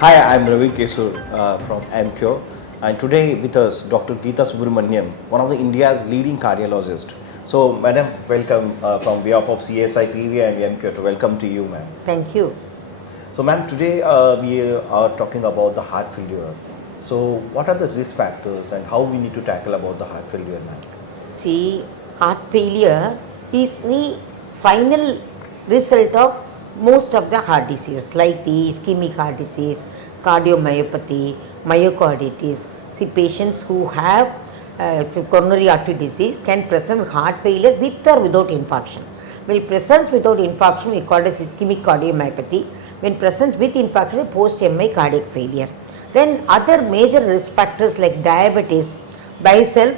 Hi, I'm Ravi Kesur from MCure, and today with us Dr. Geetha Subramanyam, one of the India's leading cardiologists. So, Madam, welcome from behalf of CSI TV and MCure. To welcome to you, ma'am. Thank you. So, ma'am, today we are talking about the heart failure. So, what are the risk factors and how we need to tackle about the heart failure, ma'am? See, heart failure is the final result of most of the heart diseases like the ischemic heart disease, cardiomyopathy, myocarditis. See, patients who have coronary artery disease can present heart failure with or without infarction. When it presents without infarction, we call it ischemic cardiomyopathy. When presents with infarction, post-MI cardiac failure. Then other major risk factors like diabetes by itself,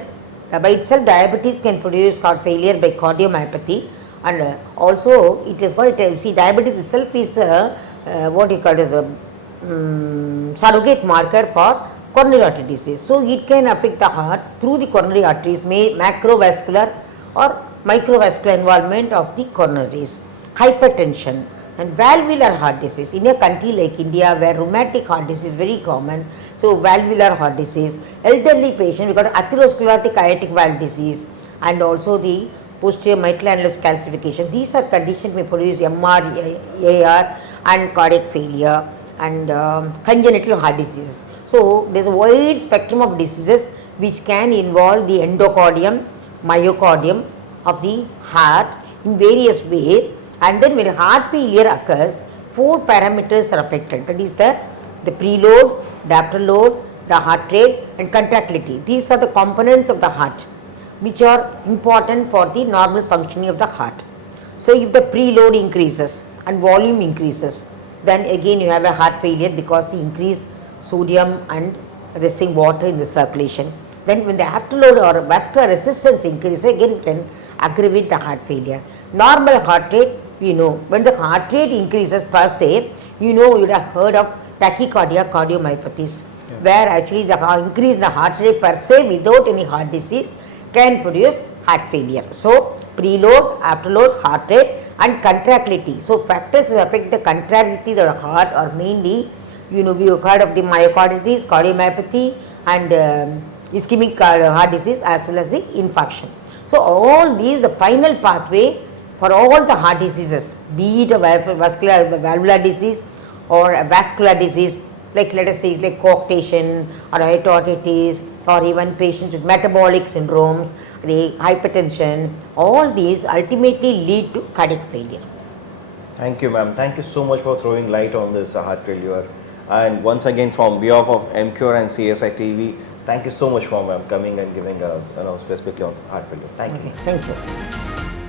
diabetes can produce heart failure by cardiomyopathy, and also it is called, see, diabetes itself is what you call as a surrogate marker for coronary artery disease. So, it can affect the heart through the coronary arteries, macrovascular or microvascular involvement of the coronaries. Hypertension and valvular heart disease. In a country like India where rheumatic heart disease is very common, so valvular heart disease, elderly patient, we got atherosclerotic aortic valve disease, and also the posterior mitral annulus calcification. These are conditions may produce MR, AR and cardiac failure and congenital heart disease. So, there is a wide spectrum of diseases which can involve the endocardium, myocardium of the heart in various ways, and then when heart failure occurs, 4 parameters are affected, that is the preload, the afterload, the heart rate and contractility. These are the components of the heart which are important for the normal functioning of the heart. So, if the preload increases and volume increases, then again you have a heart failure because the increased sodium and resting water in the circulation. Then when the afterload or vascular resistance increases, again it can aggravate the heart failure. Normal heart rate, we know, when the heart rate increases per se, you know, you would have heard of tachycardia cardiomyopathies, where actually the increase in the heart rate per se without any heart disease can produce heart failure. So, preload, afterload, heart rate and contractility. So, factors that affect the contractility of the heart are mainly, you know, we have heard of the myocarditis, cardiomyopathy and ischemic heart disease as well as the infarction. So, all these, the final pathway for all the heart diseases, be it a valvular disease or a vascular disease, like let us say like coarctation or aortitis, or even patients with metabolic syndromes, the hypertension, all these ultimately lead to cardiac failure. Thank you, ma'am. Thank you so much for throwing light on this heart failure. And once again, from behalf of MCure and CSI TV, thank you so much for ma'am coming and giving specifically on heart failure. Thank you. Thank you.